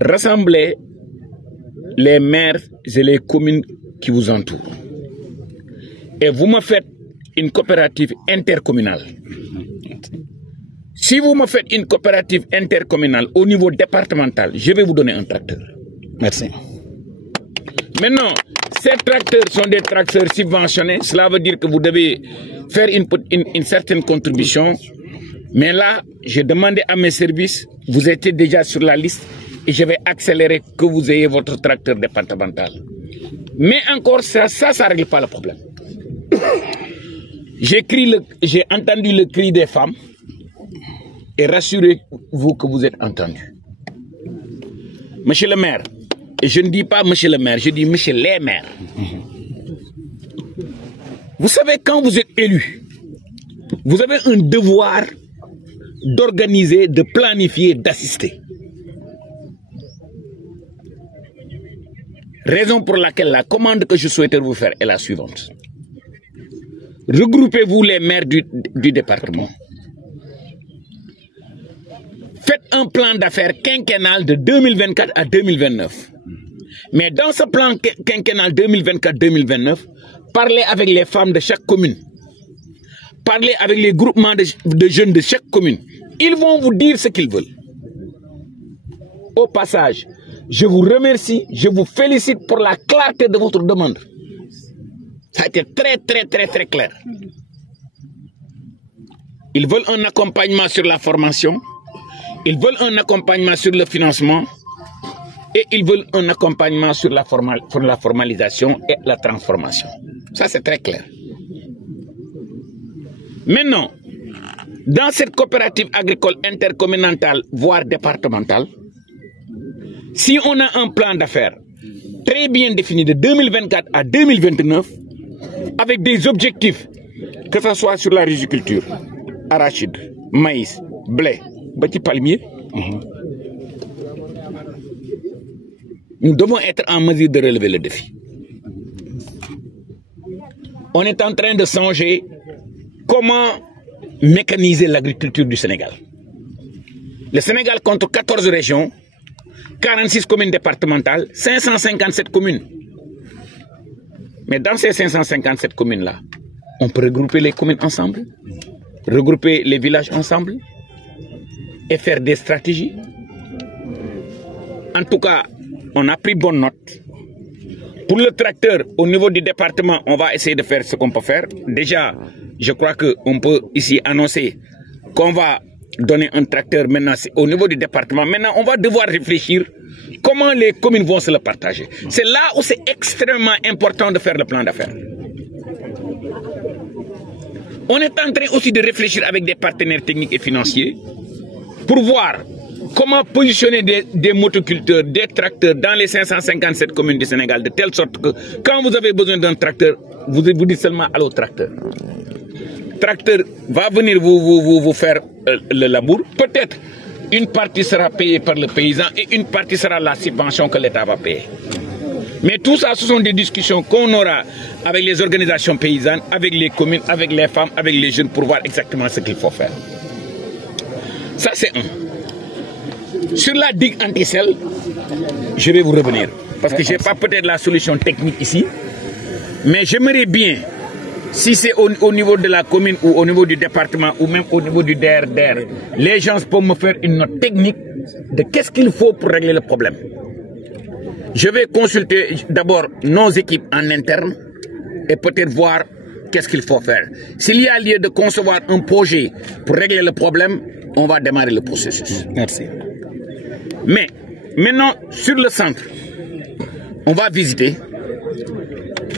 rassemblez les maires et les communes qui vous entourent. Et vous me faites une coopérative intercommunale. Si vous me faites une coopérative intercommunale au niveau départemental, je vais vous donner un tracteur. Merci. Maintenant, ces tracteurs sont des tracteurs subventionnés. Cela veut dire que vous devez faire une certaine contribution. Mais là, j'ai demandé à mes services, vous étiez déjà sur la liste et je vais accélérer que vous ayez votre tracteur départemental. Mais encore, ça ne règle pas le problème. J'ai entendu le cri des femmes et rassurez-vous que vous êtes entendu. Monsieur le maire, et je ne dis pas monsieur le maire, je dis monsieur les maires. Vous savez, quand vous êtes élu, vous avez un devoir d'organiser, de planifier, d'assister. Raison pour laquelle la commande que je souhaite vous faire est la suivante. Regroupez-vous les maires du département. Faites un plan d'affaires quinquennal de 2024 à 2029. Mais dans ce plan quinquennal 2024-2029, parlez avec les femmes de chaque commune. Parlez avec les groupements de jeunes de chaque commune. Ils vont vous dire ce qu'ils veulent. Au passage, je vous remercie, je vous félicite pour la clarté de votre demande. Ça a été très clair. Ils veulent un accompagnement sur la formation, ils veulent un accompagnement sur le financement et ils veulent un accompagnement sur la formalisation et la transformation. Ça, c'est très clair. Maintenant, dans cette coopérative agricole intercommunale, voire départementale, si on a un plan d'affaires très bien défini de 2024 à 2029, avec des objectifs, que ce soit sur la riziculture, arachide, maïs, blé, petit palmier, nous devons être en mesure de relever le défi. On est en train de songer comment mécaniser l'agriculture du Sénégal. Le Sénégal compte 14 régions, 46 communes départementales, 557 communes. Mais dans ces 557 communes-là, on peut regrouper les communes ensemble, regrouper les villages ensemble et faire des stratégies. En tout cas, on a pris bonne note. Pour le tracteur, au niveau du département, on va essayer de faire ce qu'on peut faire. Déjà, je crois qu'on peut ici annoncer qu'on va donner un tracteur maintenant au niveau du département. Maintenant, on va devoir réfléchir comment les communes vont se le partager. C'est là où c'est extrêmement important de faire le plan d'affaires. On est en train aussi de réfléchir avec des partenaires techniques et financiers pour voir comment positionner des motoculteurs, des tracteurs dans les 557 communes du Sénégal de telle sorte que quand vous avez besoin d'un tracteur, vous dites seulement allô tracteur. Tracteur va venir vous faire le labour. Peut-être une partie sera payée par le paysan et une partie sera la subvention que l'État va payer. Mais tout ça, ce sont des discussions qu'on aura avec les organisations paysannes, avec les communes, avec les femmes, avec les jeunes pour voir exactement ce qu'il faut faire. Ça, c'est un. Sur la digue anti-sel, je vais vous revenir. Parce que je n'ai pas peut-être la solution technique ici. Mais j'aimerais bien, si c'est au niveau de la commune ou au niveau du département ou même au niveau du DRDR, les gens peuvent me faire une note technique de qu'est-ce qu'il faut pour régler le problème. Je vais consulter d'abord nos équipes en interne et peut-être voir qu'est-ce qu'il faut faire. S'il y a lieu de concevoir un projet pour régler le problème, on va démarrer le processus. Merci. Mais maintenant, sur le centre, on va visiter.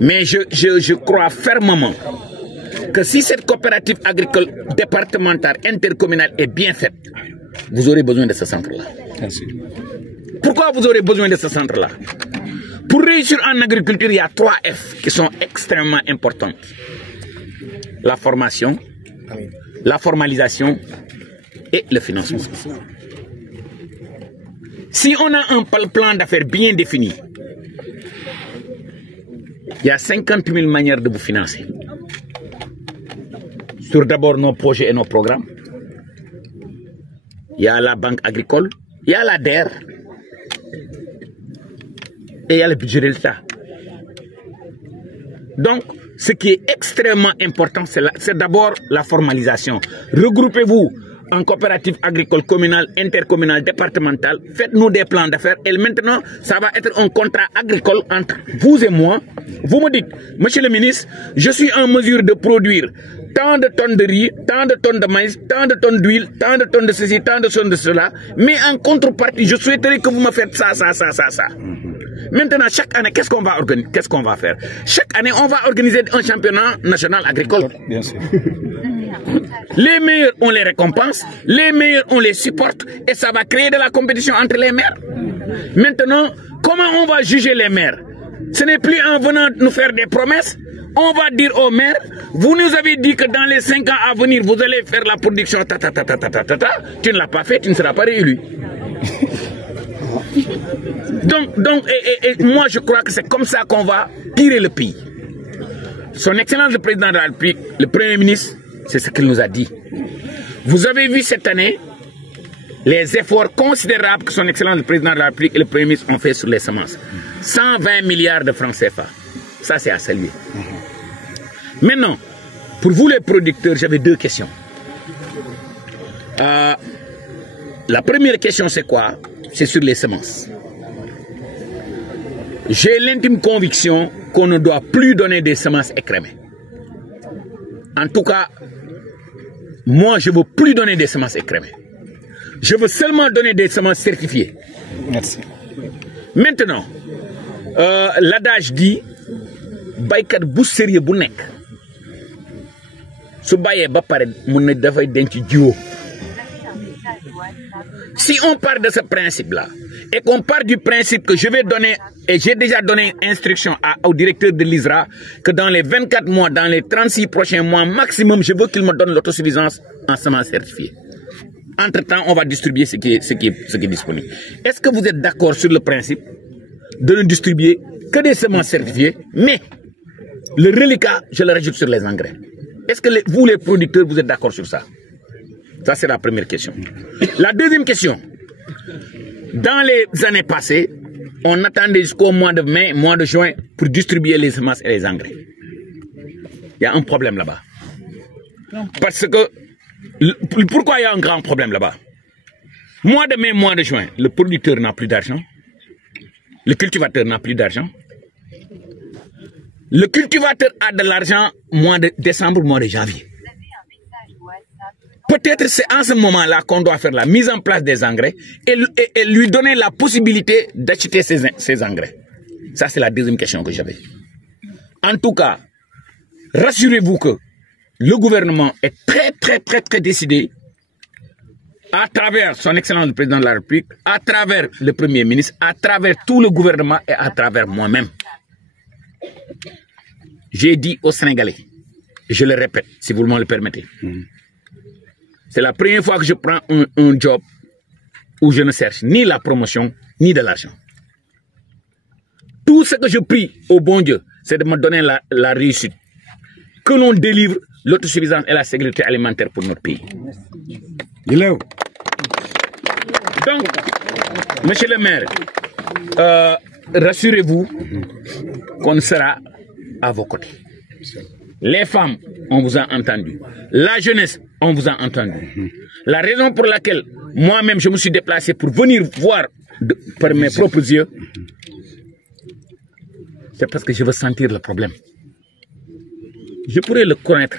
Mais je crois fermement que si cette coopérative agricole départementale intercommunale est bien faite, vous aurez besoin de ce centre-là. Merci. Pourquoi vous aurez besoin de ce centre-là? Pour réussir en agriculture, il y a 3 F qui sont extrêmement importantes. La formation, la formalisation et le financement. Si on a un plan d'affaires bien défini, il y a 50 000 manières de vous financer. Sur d'abord nos projets et nos programmes. Il y a la banque agricole, il y a la DER, et il y a le budget de l'État. Donc, ce qui est extrêmement important, c'est d'abord la formalisation. Regroupez-vous en coopérative agricole communale, intercommunale, départementale. Faites-nous des plans d'affaires. Et maintenant, ça va être un contrat agricole entre vous et moi. Vous me dites, monsieur le ministre, je suis en mesure de produire tant de tonnes de riz, tant de tonnes de maïs, tant de tonnes d'huile, tant de tonnes de ceci, tant de tonnes de cela. Mais en contrepartie, je souhaiterais que vous me faites ça. Maintenant, chaque année, qu'est-ce qu'on va organiser? Qu'est-ce qu'on va faire? Chaque année, on va organiser un championnat national agricole. Bien sûr. Les meilleurs, on les récompense, les meilleurs, on les supporte, et ça va créer de la compétition entre les maires. Maintenant, comment on va juger les maires? Ce n'est plus en venant nous faire des promesses. On va dire aux maires, vous nous avez dit que dans les 5 ans à venir, vous allez faire la production, tu ne l'as pas fait, tu ne seras pas réélu. Donc moi je crois que c'est comme ça qu'on va tirer le pays. Son Excellence le Président de la République, le Premier ministre, c'est ce qu'il nous a dit. Vous avez vu cette année les efforts considérables que son Excellence le Président de la République et le Premier ministre ont fait sur les semences. 120 milliards de francs CFA. Ça, c'est à saluer. Maintenant, pour vous les producteurs, j'avais 2 questions. La première question, c'est quoi? C'est sur les semences. J'ai l'intime conviction qu'on ne doit plus donner des semences écrémées. En tout cas, moi, je ne veux plus donner des semences écrémées. Je veux seulement donner des semences certifiées. Merci. Maintenant, l'adage dit, baykat bu sérieux bu nek su bayé ba paré mën na dafay denc jiwo. Si on part de ce principe-là et qu'on part du principe que je vais donner, et j'ai déjà donné instruction au directeur de l'ISRA, que dans les 24 mois, dans les 36 prochains mois maximum, je veux qu'il me donne l'autosuffisance en semences certifiées. Entre-temps, on va distribuer ce qui est disponible. Est-ce que vous êtes d'accord sur le principe de ne distribuer que des semences certifiées, mais le reliquat, je le rajoute sur les engrais? Est-ce que vous, les producteurs, vous êtes d'accord sur ça? Ça, c'est la première question. La deuxième question. Dans les années passées, on attendait jusqu'au mois de mai, mois de juin pour distribuer les semences et les engrais. Il y a un problème là-bas. Parce que, pourquoi il y a un grand problème là-bas? Mois de mai, mois de juin, le producteur n'a plus d'argent. Le cultivateur n'a plus d'argent. Le cultivateur a de l'argent mois de décembre, mois de janvier. Peut-être c'est en ce moment-là qu'on doit faire la mise en place des engrais et lui donner la possibilité d'acheter ces engrais. Ça, c'est la deuxième question que j'avais. En tout cas, rassurez-vous que le gouvernement est très décidé, à travers son Excellence le Président de la République, à travers le Premier ministre, à travers tout le gouvernement et à travers moi-même. J'ai dit aux Sénégalais, et je le répète, si vous me le permettez, c'est la première fois que je prends un job où je ne cherche ni la promotion, ni de l'argent. Tout ce que je prie au bon Dieu, c'est de me donner la réussite. Que l'on délivre l'autosuffisance et la sécurité alimentaire pour notre pays. Donc, monsieur le maire, rassurez-vous qu'on sera à vos côtés. Les femmes, on vous a entendu. La jeunesse, on vous a entendu. La raison pour laquelle moi-même je me suis déplacé pour venir voir par mes propres yeux, c'est parce que je veux sentir le problème. Je pourrais le connaître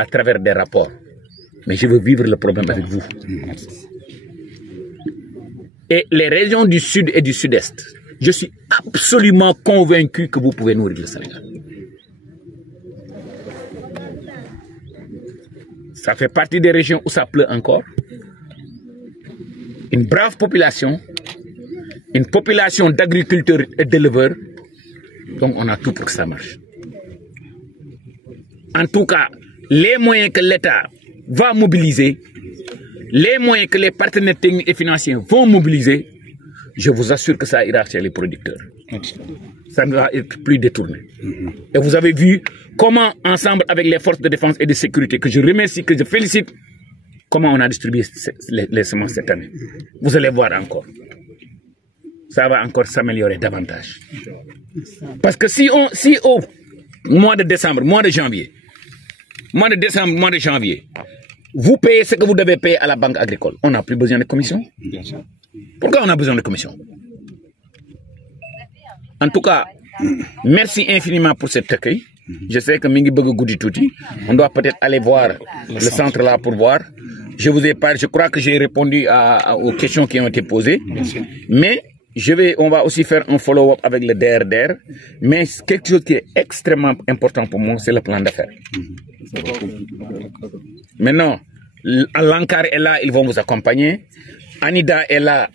à travers des rapports, mais je veux vivre le problème avec vous. Et les régions du sud et du sud-est, je suis absolument convaincu que vous pouvez nourrir le Sénégal. Ça fait partie des régions où ça pleut encore. Une brave population, une population d'agriculteurs et d'éleveurs. Donc on a tout pour que ça marche. En tout cas, les moyens que l'État va mobiliser, les moyens que les partenaires techniques et financiers vont mobiliser, je vous assure que ça ira chez les producteurs. Ça ne va être plus détourné. Et vous avez vu comment, ensemble avec les forces de défense et de sécurité, que je remercie, que je félicite, comment on a distribué les semences cette année. Vous allez voir encore. ça va encore s'améliorer davantage. Parce que si au mois de décembre, mois de janvier, vous payez ce que vous devez payer à la banque agricole, on n'a plus besoin de commission. Pourquoi on a besoin de commission? En tout cas, merci infiniment pour cet accueil. Je sais que Mingi Bogo Goudi Touti, on doit peut-être aller voir le centre là pour voir. Je vous ai parlé, je crois que j'ai répondu aux questions qui ont été posées. Mais on va aussi faire un follow-up avec le DRDR. Mais quelque chose qui est extrêmement important pour moi, c'est le plan d'affaires. Maintenant, l'ANCAR est là, ils vont vous accompagner. Anida est là,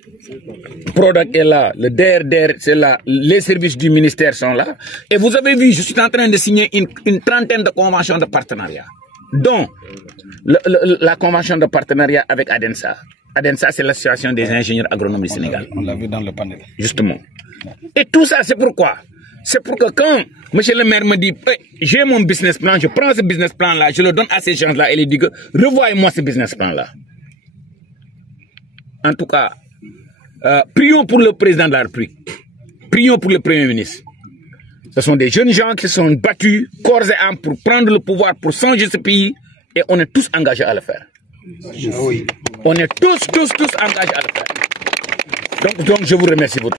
Prodac est là, le DRDR c'est là, les services du ministère sont là. Et vous avez vu, je suis en train de signer une trentaine de conventions de partenariat, dont la convention de partenariat avec ADENSA. ADENSA, c'est l'association des ingénieurs agronomes du Sénégal. On l'a vu dans le panel. Justement. Et tout ça, c'est pourquoi? C'est pour que quand monsieur le maire me dit, j'ai mon business plan, je prends ce business plan-là, je le donne à ces gens-là et il dit que revoyez-moi ce business plan-là. En tout cas, prions pour le président de la République. Prions pour le Premier ministre. Ce sont des jeunes gens qui sont battus corps et âme pour prendre le pouvoir, pour changer ce pays. Et on est tous engagés à le faire. On est tous engagés à le faire. Donc je vous remercie.